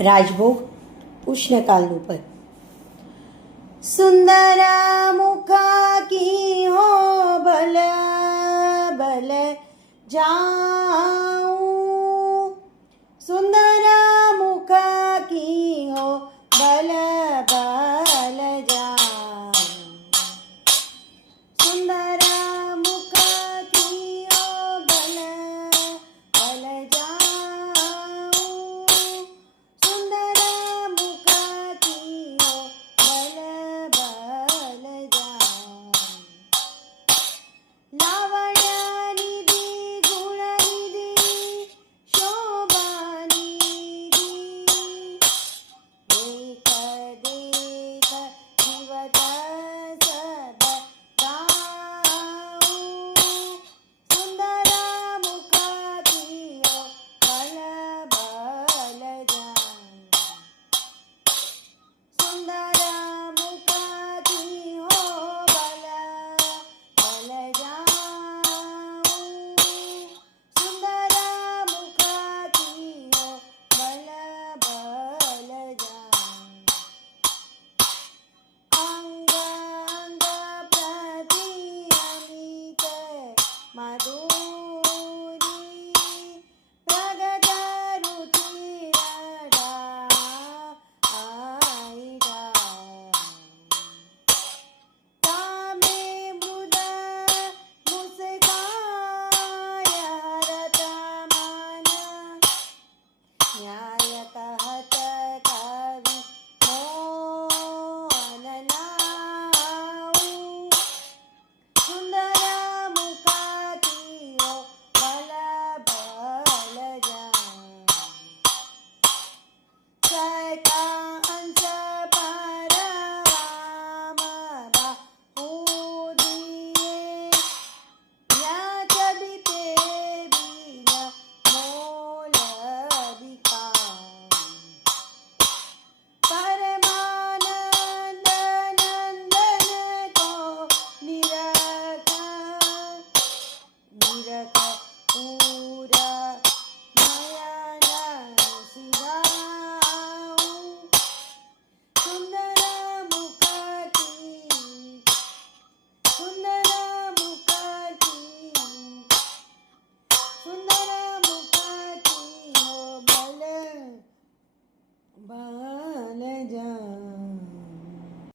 राजभोग उष्णकाल पर। सुंदरा मुखा की हो बल बल जाऊं, सुंदरा मुखा की हो बल बल जाऊं, सुंदरा मुखा की हो बल बल जाऊं, सुंदरा मुखा की हो बल बल जाऊं, लावण्यानिधी गुणनिधी शोभानिधी, एक देख जीवत सब गाऊं, सुंदरा मुखा की हो बल बल जाऊं, सुंदरा मुखा की हो बल बल जाऊं, सुंदरा मुखा की हो बल बल जाऊं, अंग अंग प्रति अमित मधुरी, प्रगट रुचिर आईडा, तामे मृद मुस्काय रतमान, न्याय कहत कवि मोहन नाऊ, सुंदरा मुखा की हो बल बल जाऊं, सैका अंश परवाम बाहु दिए, या चबिते बिन मोल बिकाऊं, परमानंद नंदन को निरख निरख